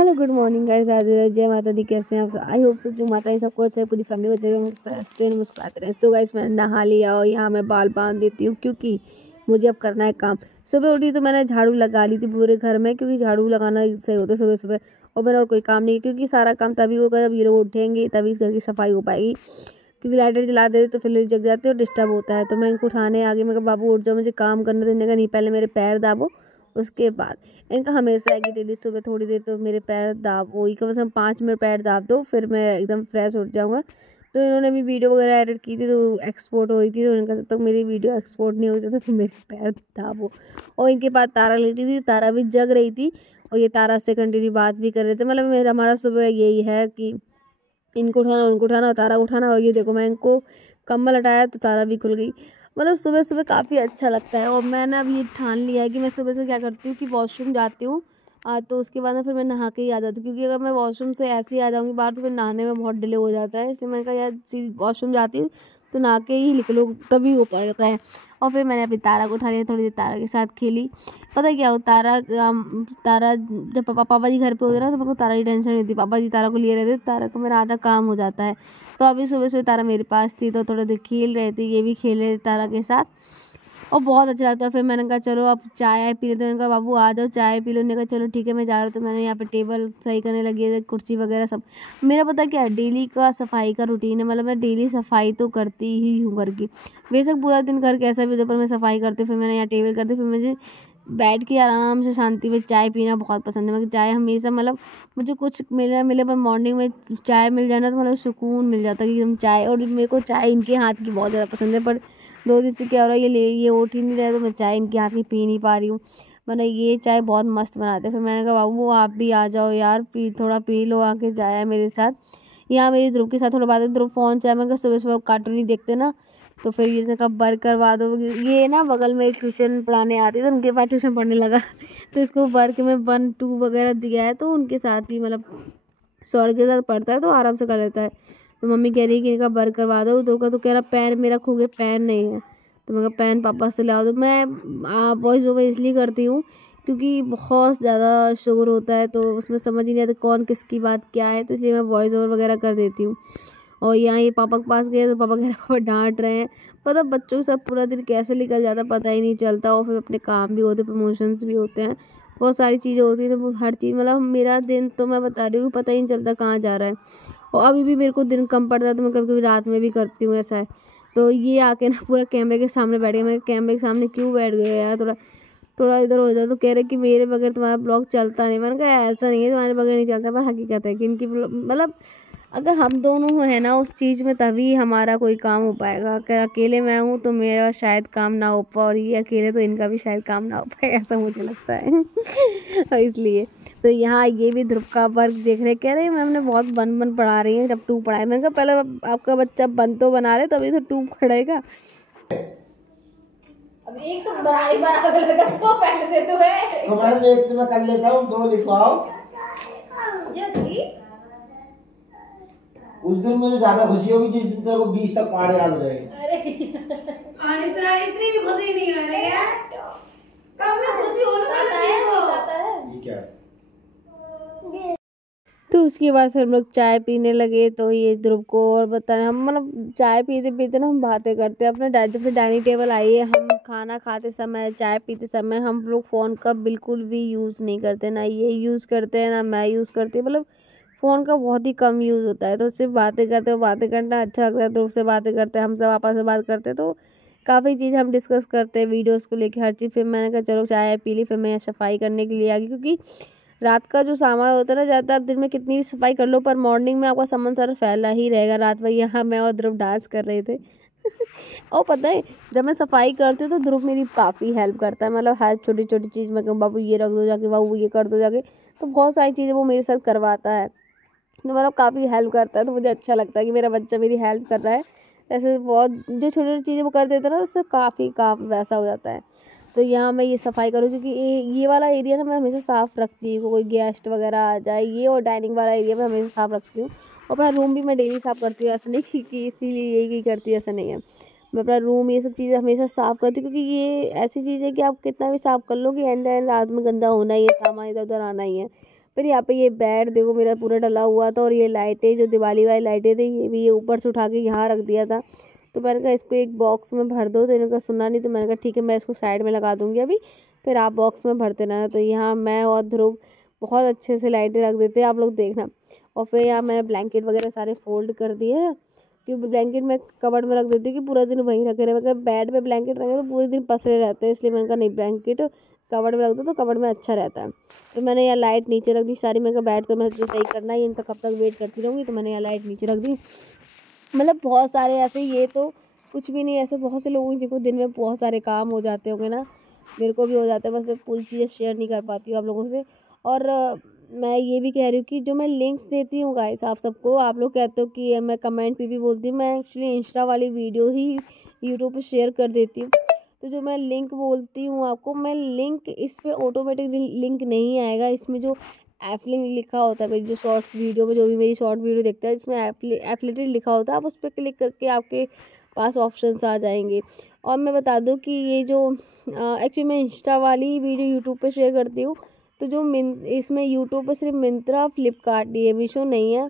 Hello good morning guys, Radhe Radhe, जय माता दी। कैसे हैं आप? आई होप सो जो माता दी सबको अच्छा है, पूरी फैमिली को चाहिए हंसते हैं मुस्कुराते रहे। सो गाइस, मैंने नहा लिया और यहाँ मैं बाल बांध देती हूँ क्योंकि मुझे अब करना है काम। सुबह उठी तो मैंने झाड़ू लगा ली थी पूरे घर में, क्योंकि झाड़ू लगाना सही होता है सुबह सुबह। और मैंने और कोई काम नहीं, क्योंकि सारा काम तभी होगा जब ये लोग उठेंगे, तभी इस घर की सफाई हो पाएगी। क्योंकि लाइटर जला देते तो फिर लोग जग जाते हैं और डिस्टर्ब होता है। तो मैं इनको उठाने आ गई। मैं कहा बाबू उठ जाओ, मुझे काम करना। तो इन्होंने कहा नहीं, पहले मेरे पैर दाबो, उसके बाद। इनका हमेशा है कि डेली सुबह थोड़ी देर तो मेरे पैर दाबो ही, कम से कम 5 मिनट पैर दाब दो, फिर मैं एकदम फ्रेश उठ जाऊँगा। तो इन्होंने भी वीडियो वगैरह एडिट की थी तो एक्सपोर्ट हो रही थी, तो उन्होंने कहा जब तक मेरी वीडियो एक्सपोर्ट नहीं होती तो मेरे पैर दाबो। और इनके पास तारा लेटी थी, तारा भी जग रही थी और ये तारा से कंटिन्यू बात भी कर रहे थे। मतलब मेरा हमारा सुबह यही है कि इनको उठाना, उनको उठाना, तारा उठाना। और ये देखो, मैं इनको कम्बल हटाया तो तारा भी खुल गई। मतलब सुबह सुबह काफ़ी अच्छा लगता है। और मैंने अब ये ठान लिया है कि मैं सुबह सुबह क्या करती हूँ कि वॉशरूम जाती हूँ, तो उसके बाद में फिर मैं नहा के ही आ जाती हूँ। क्योंकि अगर मैं वॉशरूम से ऐसे ही आ जाऊँगी बाहर तो फिर नहाने में बहुत डिले हो जाता है। इसलिए मैंने कहा यार सीधी वॉशरूम जाती हूँ तो नहा के ही निकलो, तभी हो पाता है। और फिर मैंने अपनी तारा को उठा लिया, थोड़ी देर तारा के साथ खेली। पता क्या हो, तारा जब पापा जी घर पे होते ना तो मेरे को तारा की टेंशन नहीं थी। पापा जी तारा को लिए रहते, तारा को मेरा आधा काम हो जाता है। तो अभी सुबह सुबह तारा मेरे पास थी तो थोड़ा देर खेल रहे थे, ये भी खेल रहे थे तारा के साथ, और बहुत अच्छा लगता है। फिर मैंने कहा चलो अब चाय पी लेते हैं। मैंने कहा बाबू आ जाओ चाय पी लो। उन्होंने कहा चलो ठीक है मैं जा रहा हूँ। तो मैंने यहाँ पे टेबल सही करने लगी है, कुर्सी वगैरह सब। मेरा पता क्या है, डेली का सफाई का रूटीन है। मतलब मैं डेली सफाई तो करती ही हूँ घर की। बेशक पूरा दिन घर कैसा भी हो, पर मैं सफाई करती हूँ। फिर मैंने यहाँ टेबल करती, फिर मुझे बैठ के आराम से शांति में चाय पीना बहुत पसंद है। मैं चाय हमेशा, मतलब मुझे कुछ मिले पर मॉर्निंग में चाय मिल जाए ना तो मतलब सुकून मिल जाता है कि एकदम चाय। और मेरे को चाय इनके हाथ की बहुत ज़्यादा पसंद है। पर 2 दिन से क्या हो रहा है, ये उठ ही नहीं रहा, तो मैं चाय इनके हाथ की पी नहीं पा रही हूँ। वरना ये चाय बहुत मस्त बनाते हैं। फिर मैंने कहा बाबू आप भी आ जाओ यार, थोड़ा पी लो आके चाय मेरे साथ। यहाँ मेरी ध्रुव के साथ थोड़ा बात है। ध्रुव फ़ोन चाहे, मैंने कहा सुबह सुबह कार्टून ही देखते ना, तो फिर ये कब वर्क करवा दो। ये ना बगल में ट्यूशन पढ़ाने आती है तो उनके पास ट्यूशन पढ़ने लगा तो इसको वर्क में 1 2 वगैरह दिया है, तो उनके साथ ही मतलब सौर के साथ पढ़ता है तो आराम से कर लेता है। तो मम्मी कह रही है कि इनका वर्क करवा दो। तो तो कह रहा पेन मेरा खो गया, पेन नहीं है। तो मैं कहा पेन पापा से लाओ। तो मैं वॉइस ओवर इसलिए करती हूँ क्योंकि बहुत ज़्यादा शोर होता है तो उसमें समझ ही नहीं आता कौन किसकी बात क्या है, तो इसलिए मैं वॉइस ओवर वगैरह कर देती हूँ। और यहाँ ये पापा के पास गए तो पापा कह रहे पापा डांट रहे हैं। पता बच्चों के साथ पूरा दिन कैसे निकल जाता पता ही नहीं चलता। और फिर अपने काम भी होते, प्रमोशंस भी होते हैं, बहुत सारी चीज़ें होती हैं। तो वो हर चीज़, मतलब मेरा दिन तो मैं बता रही हूँ पता ही नहीं चलता कहाँ जा रहा है। और अभी भी मेरे को दिन कम पड़ता है तो मैं कभी कभी रात में भी करती हूँ, ऐसा है। तो ये आके ना पूरा कैमरे के सामने बैठ गए। मैं कैमरे के सामने क्यों बैठ गए यार, थोड़ा थोड़ा इधर हो जाओ। तो कह रहे कि मेरे बगैर तुम्हारा ब्लॉग चलता नहीं। मैंने कहा ऐसा नहीं है, तुम्हारे बगैर नहीं चलता, पर हकीकत है कि इनकी मतलब अगर हम दोनों हैं ना उस चीज़ में तभी हमारा कोई काम हो पाएगा। अगर अकेले मैं हूँ तो मेरा शायद काम ना हो पाए, और ये अकेले तो इनका भी शायद काम ना हो पाए, ऐसा मुझे लगता है और इसलिए तो यहाँ ये भी ध्रुव का वर्क देख रहे, कह रहे मैम ने बहुत बन पढ़ा रही है, जब 2 पढ़ाए। मैंने कहा पहले आपका बच्चा 1 तो बना ले तभी तो 2 पढ़ेगा। अब एक तो बराबर लगा तो पहले से तो है तो मैडम एक तो मैं कर लेता हूँ, 2 लिखवाओ। ये ठीक। उस दिन मुझे ज्यादा खुशी होगी जिस दिन तेरे को 20 तक पहाड़ याद हो जाएगी। अरे इतनी भी खुशी नहीं हो रही है, कम में खुशी होना चाहिए। वो ये क्या है? तो उसके बाद फिर हम लोग चाय पीने लगे। तो ये ध्रुव को और बताने, हम मतलब चाय पीते पीते ना हम बातें करते हैं अपने। जब से डाइनिंग टेबल आई है, हम खाना खाते समय, चाय पीते समय हम लोग फ़ोन का बिल्कुल भी यूज़ नहीं करते। ना ये यूज़ करते हैं ना मैं यूज़ करती हूँ। मतलब फ़ोन का बहुत ही कम यूज़ होता है। तो सिर्फ बातें करते हो, बातें करना अच्छा लगता है। ध्रुव से बातें करते हैं, हम सब आपस में बात करते हैं, तो काफ़ी चीज़ हम डिस्कस करते हैं, वीडियोज़ को लेकर हर चीज़। फिर मैंने कहा चलो चाय पी ली। फिर मैं यहाँ सफाई करने के लिए आ गई, क्योंकि रात का जो सामान होता है ना, ज़्यादा आप दिन में कितनी भी सफाई कर लो पर मॉर्निंग में आपका सामान सारा फैला ही रहेगा। रात में यहाँ मैं और ध्रुव डांस कर रहे थे और पता है जब मैं सफाई करती हूँ तो ध्रुव मेरी काफ़ी हेल्प करता है। मतलब हर छोटी छोटी चीज़ मैं कहूँ बाबू ये रख दो जाके, बाबू ये कर दो जाके, तो बहुत सारी चीज़ें वो मेरे साथ करवाता है। तो मतलब काफ़ी हेल्प करता है। तो मुझे अच्छा लगता है कि मेरा बच्चा मेरी हेल्प कर रहा है। ऐसे बहुत जो छोटी छोटी चीज़ें वो कर देता है ना, उससे काफ़ी काम वैसा हो जाता है। तो यहाँ मैं ये सफाई करूँ क्योंकि ये वाला एरिया ना मैं हमेशा साफ़ रखती हूँ, कोई गेस्ट वगैरह आ जाए। ये और डाइनिंग वाला एरिया मैं हमेशा साफ़ रखती हूँ। और अपना रूम भी मैं डेली साफ़ करती हूँ, ऐसा नहीं कि इसीलिए यही करती हूँ, ऐसा नहीं है। मैं अपना रूम ये सब चीज़ें हमेशा साफ़ करती हूँ, क्योंकि ये ऐसी चीज़ है कि आप कितना भी साफ़ कर लो कि एंड रात में गंदा होना ही है, सामान इधर उधर आना ही है। फिर यहाँ पे ये बेड देखो मेरा पूरा डला हुआ था, और ये लाइटें जो दिवाली वाली लाइटें थी ये भी ये ऊपर से उठा के यहाँ रख दिया था। तो मैंने कहा इसको एक बॉक्स में भर दो, तो इन्होंने कहा सुनना नहीं, तो मैंने कहा ठीक है मैं इसको साइड में लगा दूँगी अभी, फिर आप बॉक्स में भरते रहना। तो यहाँ मैं और ध्रुव बहुत अच्छे से लाइटें रख देते हैं, आप लोग देखना। और फिर यहाँ मैंने ब्लैंकेट वगैरह सारे फोल्ड कर दिए हैं, क्योंकि ब्लैंकेट मैं कबर्ड में रख देती कि पूरा दिन वहीं रखे रहे, अगर बेड पे ब्लैंकेट रखेंगे तो पूरे दिन पसरे रहते हैं, इसलिए मैंने कहा नहीं ब्लैंकेट कबर्ड में रख दो तो कबर्ड में अच्छा रहता है। तो मैंने यहाँ लाइट नीचे रख दी सारी, मैंने कहा बेड तो मैं जो सही करना है इनका कब तक वेट करती रहूँगी, तो मैंने यहाँ लाइट नीचे रख दी। मतलब बहुत सारे ऐसे, ये तो कुछ भी नहीं, ऐसे बहुत से लोग हैं जिनको दिन में बहुत सारे काम हो जाते होंगे ना, मेरे को भी हो जाता है, बस मैं पूरी चीज़ें शेयर नहीं कर पाती हूँ आप लोगों से। और मैं ये भी कह रही हूँ कि जो मैं लिंक्स देती हूँ गाइस आप सबको, आप लोग कहते हो कि मैं कमेंट पे भी बोलती हूँ, मैं एक्चुअली इंस्टा वाली वीडियो ही यूट्यूब पे शेयर कर देती हूँ। तो जो मैं लिंक बोलती हूँ आपको, मैं लिंक इस पे ऑटोमेटिक लिंक नहीं आएगा, इसमें जो एफलिंक लिखा होता है, मेरी जो शॉर्ट्स वीडियो में जो भी मेरी शॉर्ट वीडियो देखता है जिसमें एफिलिएटेड लिखा होता है, आप उस पर क्लिक करके आपके पास ऑप्शंस आ जाएंगे। और मैं बता दूं कि ये जो एक्चुअली मैं इंस्टा वाली वीडियो यूट्यूब पे शेयर करती हूँ, तो जो इसमें यूट्यूब पे सिर्फ मिंत्रा फ्लिपकार्ट, ये मीशो नहीं है।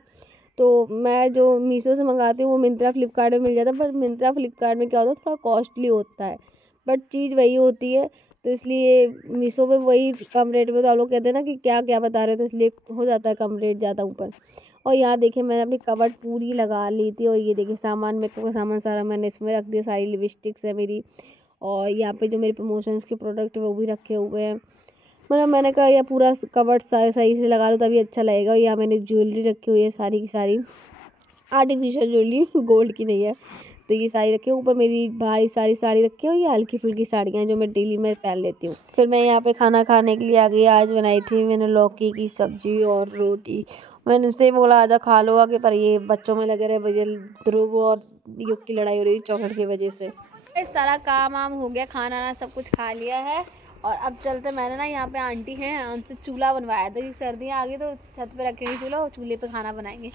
तो मैं जो मीशो से मंगाती हूँ वो मिंत्रा फ्लिपकार्ट में मिल जाता है, पर मिंत्रा फ्लिपकार्ट में क्या होता है थोड़ा कॉस्टली होता है, बट चीज़ वही होती है। तो इसलिए मीशो पे वही कम रेट में, तो आप लोग कहते हैं ना कि क्या क्या बता रहे हो, तो इसलिए हो जाता है कम रेट ज़्यादा ऊपर। और यहाँ देखिए मैंने अपनी कबर्ड पूरी लगा ली थी, और ये देखिए सामान, मेकअप का सामान सारा मैंने इसमें रख दिया, सारी लिपस्टिक्स है मेरी, और यहाँ पे जो मेरे प्रमोशंस के प्रोडक्ट है वो भी रखे हुए हैं। मतलब मैंने कहा यह पूरा कबर्ड सही से लगा लो तभी अच्छा लगेगा। और यहाँ मैंने ज्वेलरी रखी हुई है सारी की सारी, आर्टिफिशियल ज्वेलरी गोल्ड की नहीं है, तो ये साड़ी रखी है। ऊपर मेरी भाई सारी साड़ी रखी है, और ये हल्की फुल्की साड़ियाँ जो मैं डेली में पहन लेती हूँ। फिर मैं यहाँ पे खाना खाने के लिए आ गई। आज बनाई थी मैंने लौकी की सब्जी और रोटी। मैंने उससे बोला आजा खा लो आगे, पर ये बच्चों में लगे रहे, वजह ध्रुव और युग की लड़ाई हो रही थी चॉकलेट की वजह से। सारा काम वाम हो गया, खाना ना सब कुछ खा लिया है, और अब चलते। मैंने ना यहाँ पे आंटी हैं उनसे चूल्हा बनवाया था, क्योंकि सर्दियाँ आ गई तो छत पे रखेंगे चूल्हा और चूल्हे पे खाना बनाएंगे।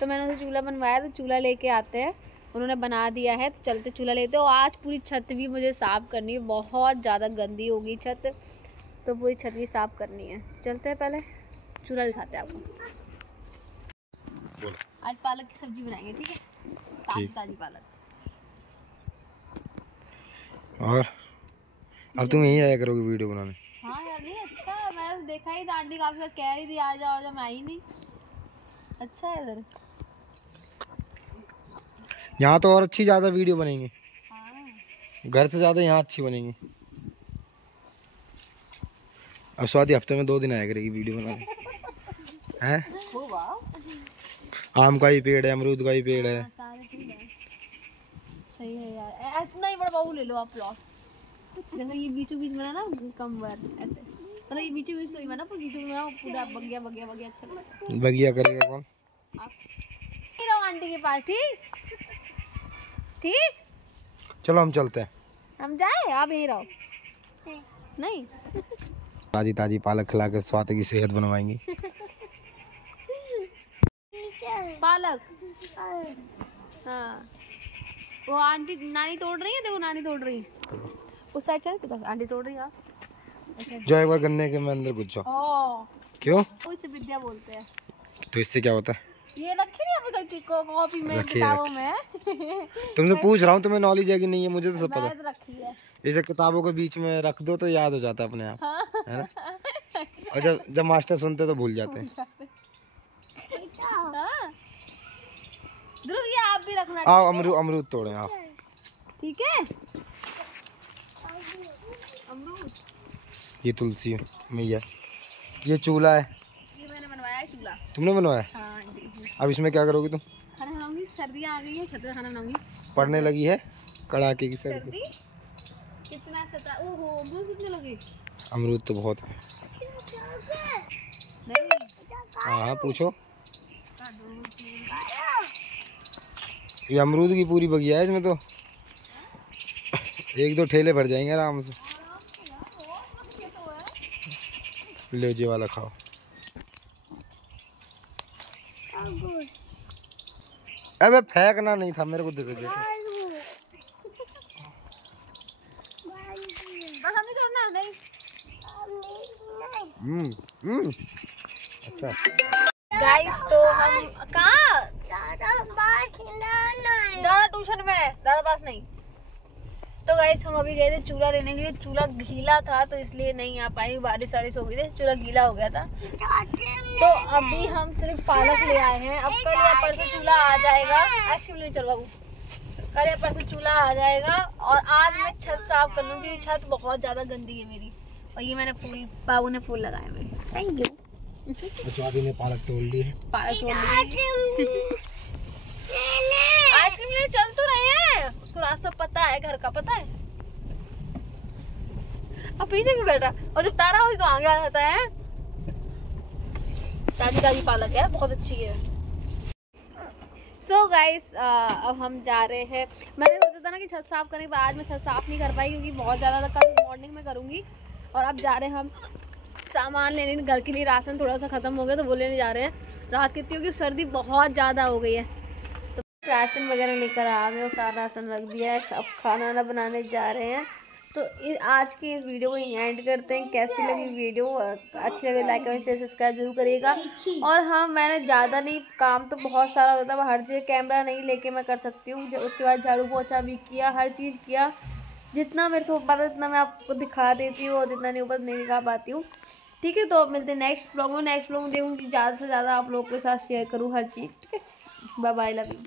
तो मैंने उनसे चूल्हा बनवाया, तो चूल्हा लेके आते हैं, उन्होंने बना दिया है, तो चलते चूल्हा लेते। और आज पूरी छत भी मुझे साफ़ करनी है, बहुत ज़्यादा गंदी होगी छत, तो पूरी छत भी साफ़ करनी है। चलते हैं पहले चूल्हा दिखाते हैं आपको। आज पालक की सब्जी बनाएंगे, ठीक है, ताजी ताजी पालक। और अब तुम यहीं आया करोगे वीडियो बनाने? हाँ यार नहीं अच्छा है, मैंने देखा ही था आंटी काफी बार कह रही थी आ जाओ, मैं आई नहीं। अच्छा है इधर, यहाँ तो और अच्छी ज़्यादा वीडियो बनेंगी। हाँ घर से ज़्यादा यहाँ अच्छी बनेंगी। अब स्वाति हफ्ते में 2 दिन आया करेगी वीडियो बनाने। हैं? आम का ही पेड़ है, अमरूद का ही पेड़ है। सही है यार, इतना ही बड़ा बाबू ले लो आप प्लॉट, जैसे ये बीचों बीच बना ना कम वर्ड ऐसे, मतलब ये बीचों बीच बना, पर बीचों में पूरा बगिया बगिया बगिया अच्छा लगता है। बगिया करेगा कौन? आप रहो आंटी के पास, ठीक ठीक, चलो हम चलते हैं। हम जाए, आप यहीं रहो। नहीं ताजी ताजी पालक खिला के स्वाति की सेहत बनवाएंगी। पालक, हाँ वो आंटी नानी तोड़ रही है, देखो नानी तोड़ रही है उस साइड चल, आंटी तोड़ रही है। जो एक बार गन्ने के में अंदर घुस जाओ। क्यों? उसे विद्या बोलते हैं। तो इससे क्या होता है? ये रखे नहीं आपकी कॉपी में, किताबों में। तुमसे पूछ रहा हूँ, तुम्हें नॉलेज है कि नहीं है, मुझे तो सब पता तो रखी है। इसे किताबों के बीच में रख दो तो याद हो जाता है अपने आप, है ना? और जब मास्टर सुनते तो भूल जाते हैं। ध्रुव ये आप भी रखना। आओ अमरूद तोड़े आओ। ठीक है, अमरूद। ये तुलसी मैया, ये चूल्हा है, ये मैंने बनवाया है चूल्हा। तुमने बनवाया? हाँ जी। अब इसमें क्या करोगी तुम? खाना बनाऊंगी, सर्दियाँ आ गई है, छत पे खाना बनाऊंगी। पड़ने लगी है कड़ाके की सर्दी। कितना सता, ओहो अमरूद कितने लगे? अमरूद तो बहुत है। हाँ पूछो। ये अमरूद की पूरी बगिया है इसमें, तो 1-2 ठेले भर जाएंगे आराम से। ले जी वाला खाओ। अबे फेंकना नहीं था, मेरे को दे दे। बस हमने तोड़ना नहीं। गाइस तो हम कहाँ दादा ट्यूशन में दादा पास नहीं। तो गाइस हम अभी गए थे चूल्हा लेने के लिए, चूल्हा गीला था तो इसलिए नहीं आ पाई, बारिश हो गई थी, चूल्हा गीला हो गया था। तो अभी हम सिर्फ पालक ले आए हैं। अब कल या परसों चूल्हा आ जाएगा। आइसक्रीम ले चल बाबू। कल या परसों चूल्हा आ जाएगा और आज मैं छत साफ कर लूंगी। छत बहुत ज्यादा गंदी है मेरी। और ये मैंने फूल, बाबू ने फूल लगाए मेरे। Thank you. स्वाति ने पालक तोड़ ली है। पालक तोड़ ली। आइसक्रीम लेने चल तो रहे हैं, उसको रास्ता पता है, घर का पता है। अब पीछे क्यों बैठ रहा? और जब तारा हो तो आगे आ जाता है। ताजी ताजी पालक है, बहुत अच्छी है। सो गाइस अब हम जा रहे हैं। मैंने सोचा था ना कि छत साफ करने के बाद, आज मैं छत साफ नहीं कर पाई क्योंकि बहुत ज़्यादा था। कल मॉर्निंग में करूँगी। और अब जा रहे हैं हम सामान लेने घर के लिए। राशन थोड़ा सा ख़त्म हो गया तो वो लेने जा रहे हैं। रात कितनी होगी, सर्दी बहुत ज़्यादा हो गई है तो राशन वगैरह लेकर आ गए और सारा राशन रख दिया है। अब खाना बनाने जा रहे हैं। तो आज की इस वीडियो को एंड करते हैं। कैसी लगी वीडियो? अच्छी लगे लाइक कमेंट शेयर सब्सक्राइब जरूर करिएगा। और हाँ, मैंने ज़्यादा नहीं, काम तो बहुत सारा होता है, हर जगह कैमरा नहीं लेके मैं कर सकती हूँ। उसके बाद झाड़ू पोछा भी किया, हर चीज़ किया। जितना मेरे को पता जितना मैं आपको दिखा देती हूँ और जितना नहीं ऊपर नहीं दिखा पाती हूँ। ठीक है, तो अब मिलते हैं नेक्स्ट ब्लॉग में। नेक्स्ट ब्लॉग में देखूँगी ज़्यादा से ज़्यादा आप लोगों के साथ शेयर करूँ हर चीज़। ठीक है, बाय बाय, लव यू।